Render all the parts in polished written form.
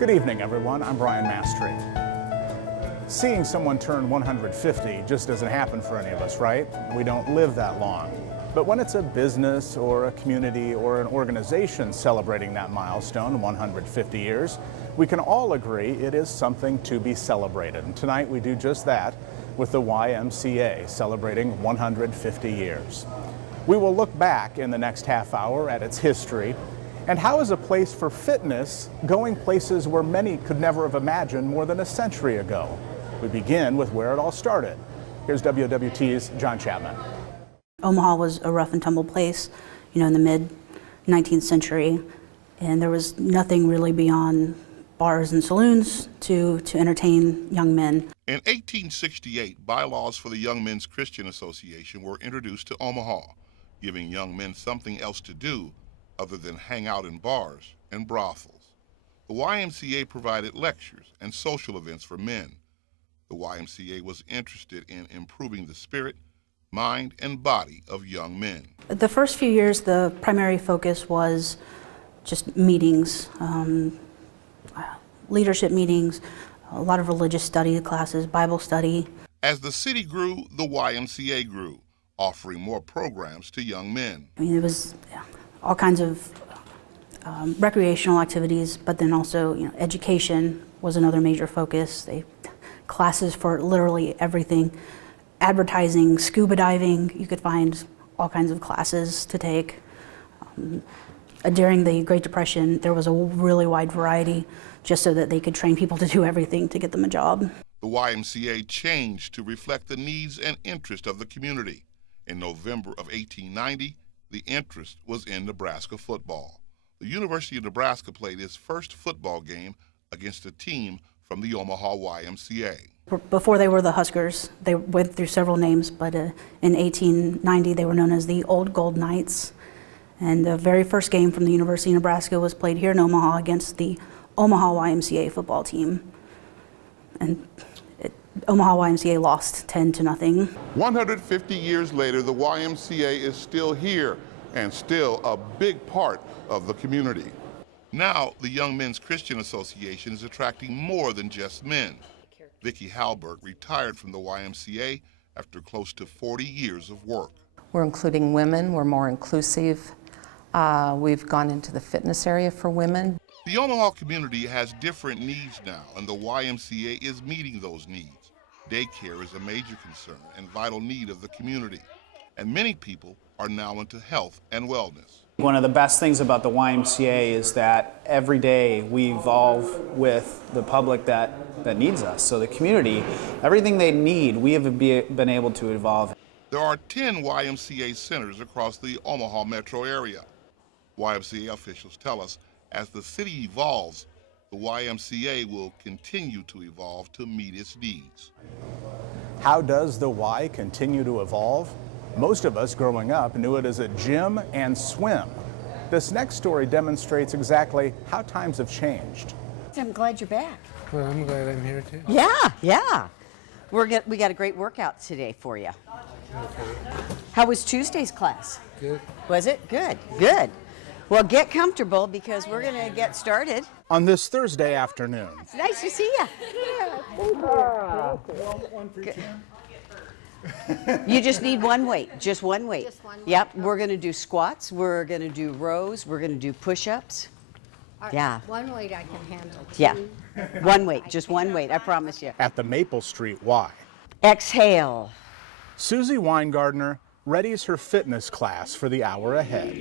Good evening, everyone. I'm Brian Mastry. Seeing someone turn 150 just doesn't happen for any of us, right? We don't live that long. But when it's a business or a community or an organization celebrating that milestone, 150 years, we can all agree it is something to be celebrated. And tonight we do just that with the YMCA celebrating 150 years. We will look back in the next half hour at its history and how is a place for fitness going places where many could never have imagined more than a century ago. We begin with where it all started. Here's WWT's John Chapman. Omaha was a rough and tumble place, in the mid-19th century, and there was nothing really beyond bars and saloons to entertain young men. In 1868, bylaws for the Young Men's Christian Association were introduced to Omaha, giving young men something else to do other than hang out in bars and brothels. The YMCA provided lectures and social events for men. The YMCA was interested in improving the spirit, mind, and body of young men. The first few years, the primary focus was just meetings, leadership meetings, a lot of religious study classes, Bible study. As the city grew, the YMCA grew, offering more programs to young men. It was all kinds of recreational activities, but then also, education was another major focus. Classes for literally everything. Advertising, scuba diving, you could find all kinds of classes to take. During the Great Depression, there was a really wide variety just so that they could train people to do everything to get them a job. The YMCA changed to reflect the needs and interests of the community. In November of 1890, the interest was in Nebraska football. The University of Nebraska played its first football game against a team from the Omaha YMCA. Before they were the Huskers, they went through several names, but in 1890 they were known as the Old Gold Knights. And the very first game from the University of Nebraska was played here in Omaha against the Omaha YMCA football team. And Omaha YMCA lost 10-0. 150 years later, the YMCA is still here and still a big part of the community. Now, the Young Men's Christian Association is attracting more than just men. Vicki Halbert retired from the YMCA after close to 40 years of work. We're including women, we're more inclusive. We've gone into the fitness area for women. The Omaha community has different needs now, and the YMCA is meeting those needs. Daycare is a major concern and vital need of the community, and many people are now into health and wellness. One of the best things about the YMCA is that every day we evolve with the public that needs us. So the community, everything they need, we have been able to evolve. There are 10 YMCA centers across the Omaha metro area. YMCA officials tell us as the city evolves, the YMCA will continue to evolve to meet its needs. How does the Y continue to evolve? Most of us growing up knew it as a gym and swim. This next story demonstrates exactly how times have changed. I'm glad you're back. Well, I'm glad I'm here too. Yeah. We got a great workout today for you. Okay. How was Tuesday's class? Good. Was it? Good. Well, get comfortable because we're going to get started. On this Thursday afternoon, It's nice to see you. You just need one weight, just one weight. Just one weight. Yep, we're going to do squats, we're going to do rows, we're going to do push-ups. Yeah. One weight I can handle. Yeah, Two, one weight, just one weight, I promise you. at the Maple Street Y, Exhale. Susie Weingardner readies her fitness class for the hour ahead.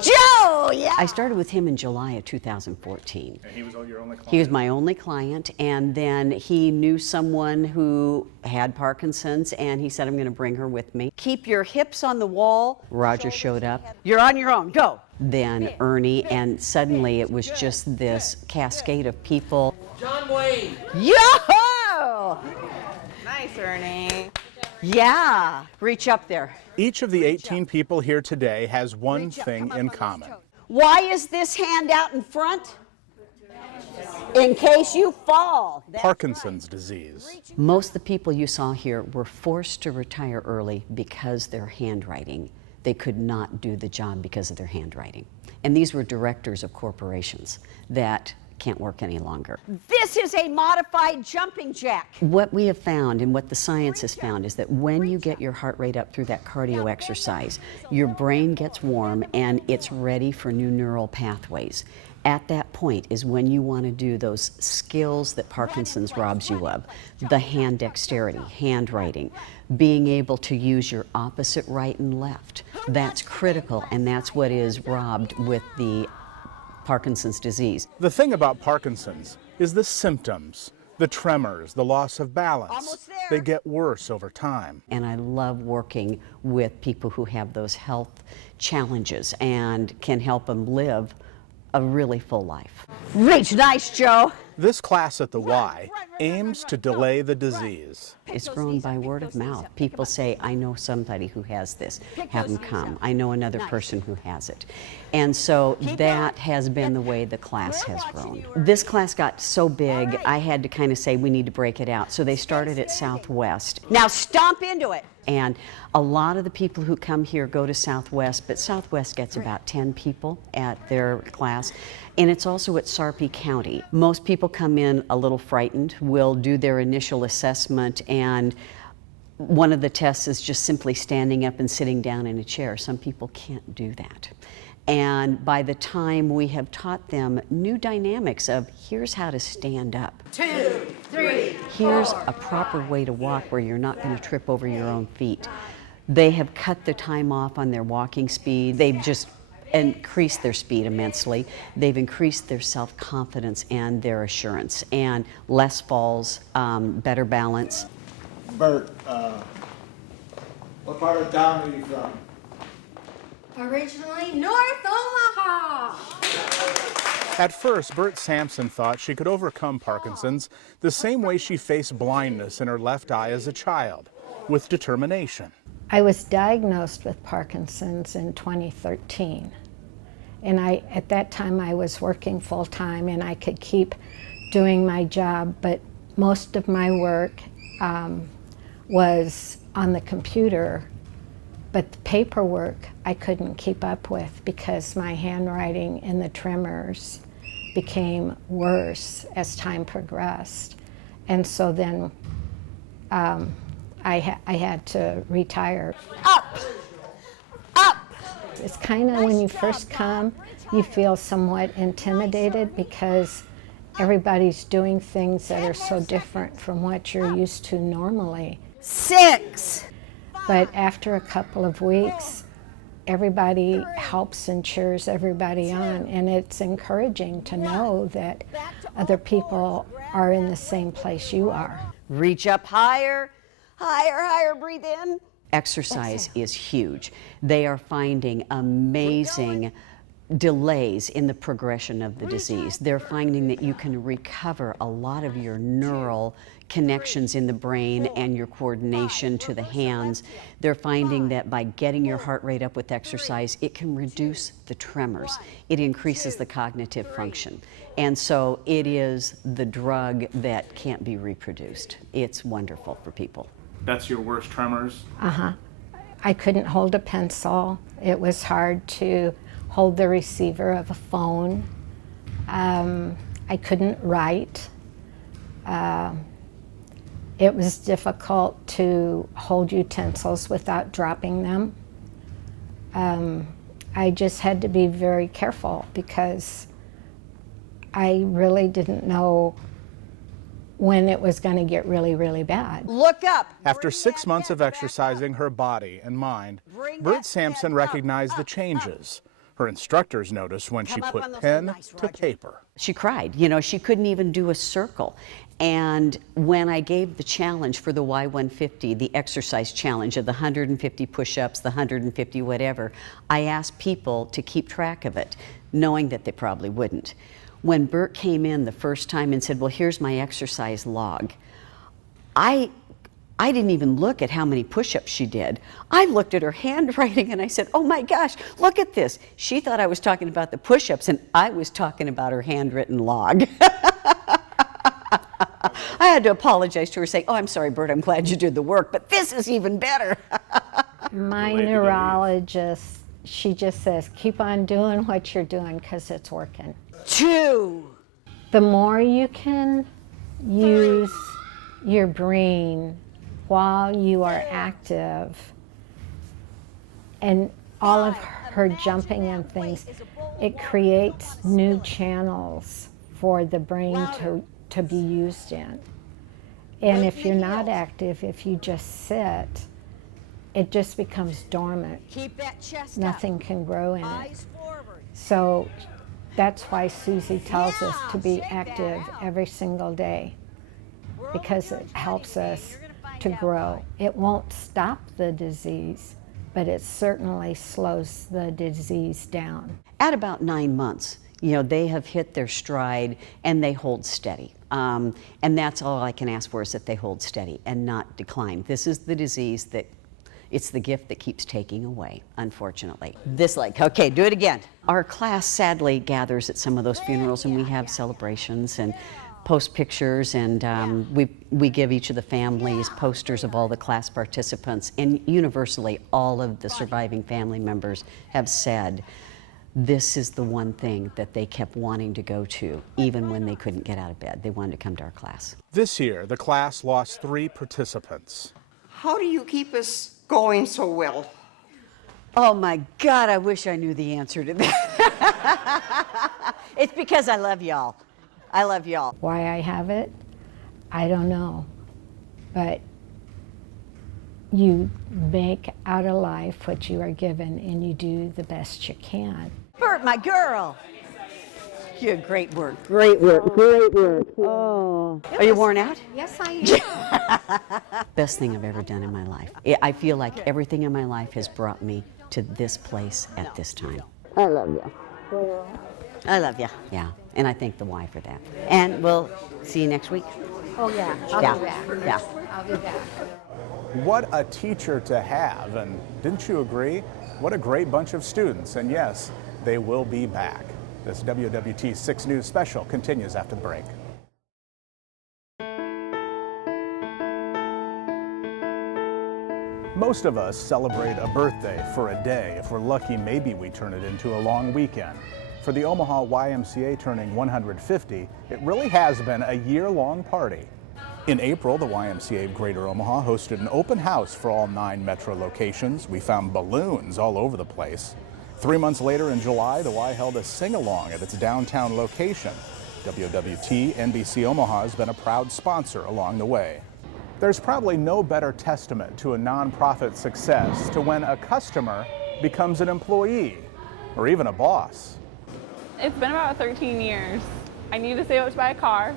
Joe, yeah. I started with him in July of 2014. And he was your only client? He was my only client, and then he knew someone who had Parkinson's, and he said, I'm going to bring her with me. Keep your hips on the wall. Roger showed up. You're on your own, go. Then Ernie, and suddenly it was just this cascade of people. John Wayne. Yo! Nice, Ernie. Yeah, reach up there. Each of the 18 people here today has one thing in common. Why is this hand out in front? In case you fall. Parkinson's disease. Most of the people you saw here were forced to retire early because their handwriting. They could not do the job because of their handwriting. And these were directors of corporations that can't work any longer. This is a modified jumping jack. What we have found and what the science has found is that when you get your heart rate up through that cardio exercise, your brain gets warm and it's ready for new neural pathways. At that point is when you want to do those skills that Parkinson's robs you of. The hand dexterity, handwriting, being able to use your opposite right and left. That's critical, and that's what is robbed with the Parkinson's disease. The thing about Parkinson's is the symptoms, the tremors, the loss of balance. They get worse over time. And I love working with people who have those health challenges and can help them live a really full life. Reach nice, Joe. This class at the Y aims to delay the disease. It's grown by word of mouth. People say, I know somebody who has this, have them come. I know another person who has it. And so that has been the way the class has grown. This class got so big, I had to kind of say we need to break it out. So they started at Southwest. Now stomp into it. And a lot of the people who come here go to Southwest, but Southwest gets about 10 people at their class. And it's also at Sarpy County. Most people come in a little frightened, will do their initial assessment, and one of the tests is just simply standing up and sitting down in a chair. Some people can't do that. And by the time we have taught them new dynamics of here's how to stand up. 2, 3, here's a proper way to walk where you're not going to trip over your own feet. They have cut the time off on their walking speed. They've just increased their speed immensely. They've increased their self-confidence and their assurance, and less falls, better balance. Bert, what part of town are you from? Originally North Omaha. At first, Bert Sampson thought she could overcome Parkinson's the same way she faced blindness in her left eye as a child, with determination. I was diagnosed with Parkinson's in 2013. And at that time I was working full-time and I could keep doing my job, but most of my work was on the computer, but the paperwork I couldn't keep up with because my handwriting and the tremors became worse as time progressed. And so then I had to retire. Up! Up! It's kind of when you first come, you feel somewhat intimidated because everybody's doing things that are so different from what you're used to normally. 6. But after a couple of weeks, everybody helps and cheers everybody on, and it's encouraging to know that other people are in the same place you are. Reach up higher. Higher, higher, breathe in. Exercise is huge. They are finding amazing delays in the progression of the disease. They're finding that you can recover a lot of your neural connections in the brain and your coordination to the hands. They're finding that by getting your heart rate up with exercise, it can reduce the tremors. It increases the cognitive function. And so it is the drug that can't be reproduced. It's wonderful for people. That's your worst tremors? Uh-huh. I couldn't hold a pencil. It was hard to hold the receiver of a phone. I couldn't write. It was difficult to hold utensils without dropping them. I just had to be very careful because I really didn't know when it was going to get really, really bad. Look up. After 6 months of exercising her body and mind, Bert Sampson recognized the changes. Her instructors noticed when she put pen to paper. She cried. You know, she couldn't even do a circle. And when I gave the challenge for the Y150, the exercise challenge of the 150 push-ups, the 150 whatever, I asked people to keep track of it, knowing that they probably wouldn't. When Bert came in the first time and said, well, here's my exercise log, I didn't even look at how many push-ups she did. I looked at her handwriting and I said, oh my gosh, look at this. She thought I was talking about the push-ups and I was talking about her handwritten log. I had to apologize to her, saying, oh, I'm sorry, Bert, I'm glad you did the work, but this is even better. My neurologist, she just says, keep on doing what you're doing because it's working. 2. The more you can use your brain while you are active, and all of her jumping and things, it creates new channels for the brain to be used in. And if you're not active, if you just sit, it just becomes dormant. Keep that chest Nothing can grow in it. Eyes forward. So that's why Susie tells us to be active every single day, because it helps us to grow. It won't stop the disease, but it certainly slows the disease down. At about 9 months, you know, they have hit their stride and they hold steady. And that's all I can ask for, is that they hold steady and not decline. This is the disease that, it's the gift that keeps taking away, unfortunately. This leg, okay, do it again. Our class sadly gathers at some of those funerals, and we have celebrations and post pictures, and we give each of the families posters of all the class participants, and universally all of the surviving family members have said this is the one thing that they kept wanting to go to, even when they couldn't get out of bed. They wanted to come to our class. This year, the class lost 3 participants. How do you keep us going so well? Oh my God, I wish I knew the answer to that. It's because I love y'all. I love y'all. Why I have it, I don't know. But you make out of life what you are given, and you do the best you can. Bert, my girl. You did great work. Great work. Great work. Oh. Are you worn out? Yes, I am. Best thing I've ever done in my life. I feel like everything in my life has brought me to this place at this time. I love you. I love you. Yeah, and I thank the Y for that. And we'll see you next week. Oh yeah, I'll Yeah. be back. Yeah. I'll be back. What a teacher to have, and didn't you agree? What a great bunch of students, and yes, they will be back. This WWT 6 News special continues after the break. Most of us celebrate a birthday for a day. If we're lucky, maybe we turn it into a long weekend. For the Omaha YMCA turning 150, it really has been a year-long party. In April, the YMCA of Greater Omaha hosted an open house for all 9 metro locations. We found balloons all over the place. 3 months later, in July, the Y held a sing-along at its downtown location. WOWT NBC Omaha has been a proud sponsor along the way. There's probably no better testament to a nonprofit success to when a customer becomes an employee or even a boss. It's been about 13 years. I needed to save up to buy a car,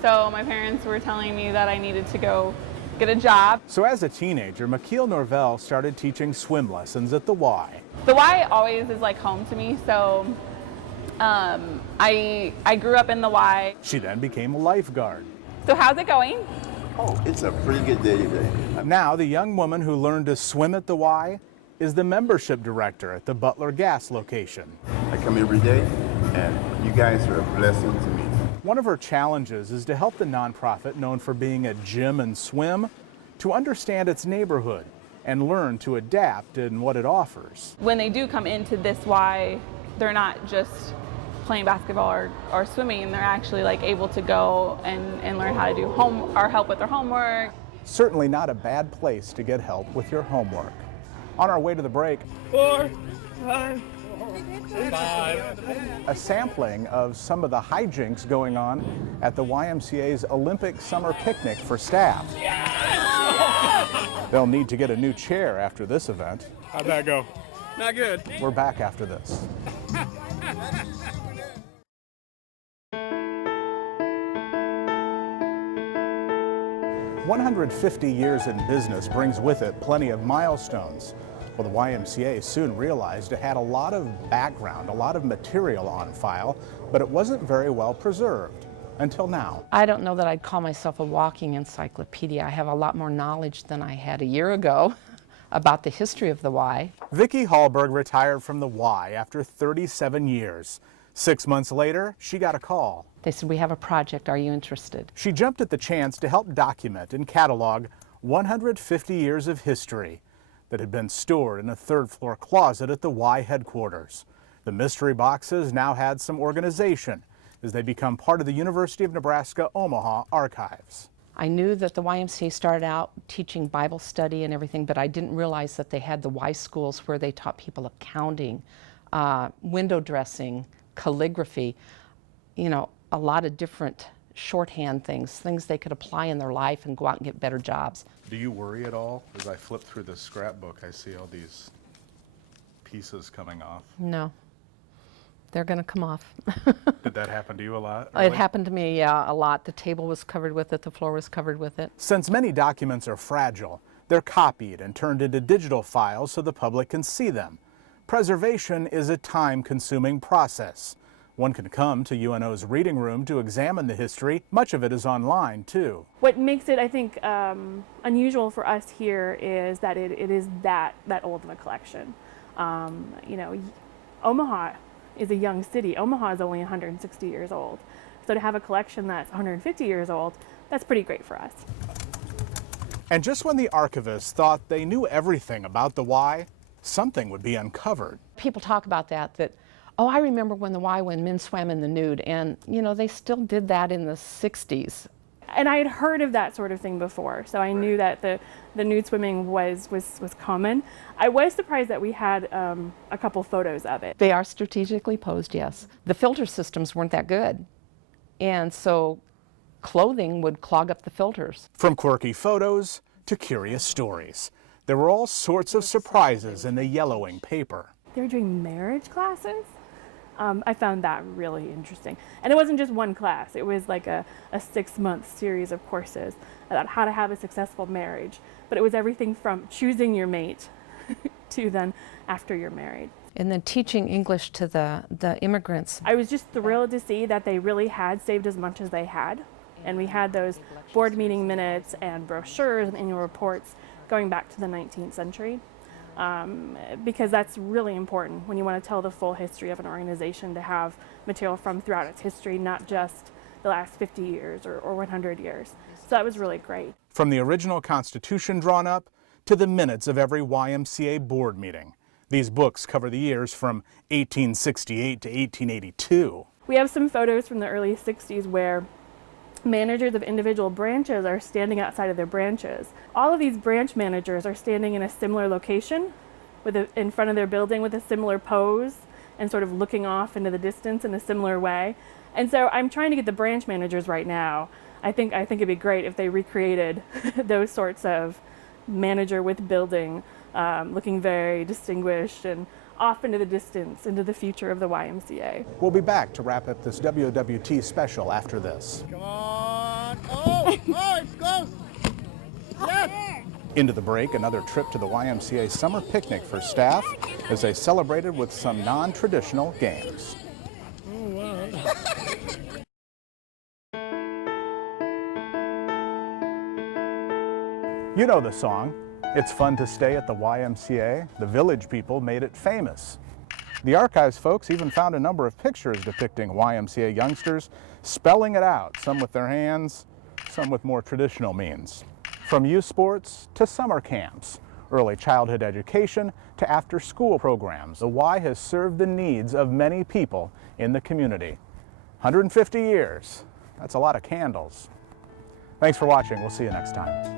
so my parents were telling me that I needed to go get a job. So as a teenager, McKeel Norvell started teaching swim lessons at the Y. The Y always is like home to me, so I grew up in the Y. She then became a lifeguard. So how's it going? Oh, it's a pretty good day today. Now, the young woman who learned to swim at the Y is the membership director at the Butler Gas location. I come every day, and you guys are a blessing to me. One of her challenges is to help the nonprofit, known for being a gym and swim, to understand its neighborhood and learn to adapt in what it offers. When they do come into this Y, they're not just playing basketball or swimming, and they're actually like able to go and learn how to do help with their homework. Certainly not a bad place to get help with your homework. On our way to the break, 4, 5, a sampling of some of the hijinks going on at the YMCA's Olympic Summer Picnic for staff. They'll need to get a new chair after this event. How'd that go? Not good. We're back after this. 150 years in business brings with it plenty of milestones. Well, the YMCA soon realized it had a lot of background, a lot of material on file, but it wasn't very well preserved until now. I don't know that I'd call myself a walking encyclopedia. I have a lot more knowledge than I had a year ago about the history of the Y. Vicki Hallberg retired from the Y after 37 years. 6 months later, she got a call. They said, we have a project, are you interested? She jumped at the chance to help document and catalog 150 years of history. that had been stored in a third-floor closet at the Y headquarters. The mystery boxes now had some organization as they become part of the University of Nebraska Omaha archives. I knew that the YMCA started out teaching Bible study and everything, but I didn't realize that they had the Y schools where they taught people accounting, window dressing, calligraphy, you know, a lot of different shorthand things they could apply in their life and go out and get better jobs. Do you worry at all? As I flip through this scrapbook, I see all these pieces coming off. No, they're going to come off. Did that happen to you a lot? It happened to me, yeah, a lot. The table was covered with it, the floor was covered with it. Since many documents are fragile, they're copied and turned into digital files so the public can see them. Preservation is a time-consuming process. One can come to UNO's reading room to examine the history. Much of it is online, too. What makes it, I think, unusual for us here is that it is that old of a collection. You know, Omaha is a young city. Omaha is only 160 years old. So to have a collection that's 150 years old, that's pretty great for us. And just when the archivists thought they knew everything about the Y, something would be uncovered. People talk about that, oh, I remember when the Y, when men swam in the nude, and you know, they still did that in the 60s. And I had heard of that sort of thing before, so I knew that the nude swimming was common. I was surprised that we had a couple photos of it. They are strategically posed, yes. The filter systems weren't that good, and so clothing would clog up the filters. From quirky photos to curious stories, there were all sorts of surprises in the yellowing paper. They were doing marriage classes. I found that really interesting. And it wasn't just one class, it was like a 6-month series of courses about how to have a successful marriage. But it was everything from choosing your mate to then after you're married. And then teaching English to the immigrants. I was just thrilled to see that they really had saved as much as they had. And we had those board meeting minutes and brochures and annual reports going back to the 19th century. Because that's really important when you want to tell the full history of an organization, to have material from throughout its history, not just the last 50 years or 100 years. So that was really great. From the original Constitution drawn up to the minutes of every YMCA board meeting, these books cover the years from 1868 to 1882. We have some photos from the early 60s where managers of individual branches are standing outside of their branches. All of these branch managers are standing in a similar location in front of their building with a similar pose and sort of looking off into the distance in a similar way. And so I'm trying to get the branch managers right now. I think it'd be great if they recreated those sorts of manager with building, looking very distinguished and off into the distance, into the future of the YMCA. We'll be back to wrap up this WWT special after this. Come on. Oh, it's close. Yes. Into the break, another trip to the YMCA summer picnic for staff as they celebrated with some non-traditional games. Oh, wow. You know the song. It's fun to stay at the YMCA. The village people made it famous. The archives folks even found a number of pictures depicting YMCA youngsters spelling it out, some with their hands, some with more traditional means. From youth sports to summer camps, early childhood education to after-school programs, the Y has served the needs of many people in the community. 150 years, that's a lot of candles. Thanks for watching. We'll see you next time.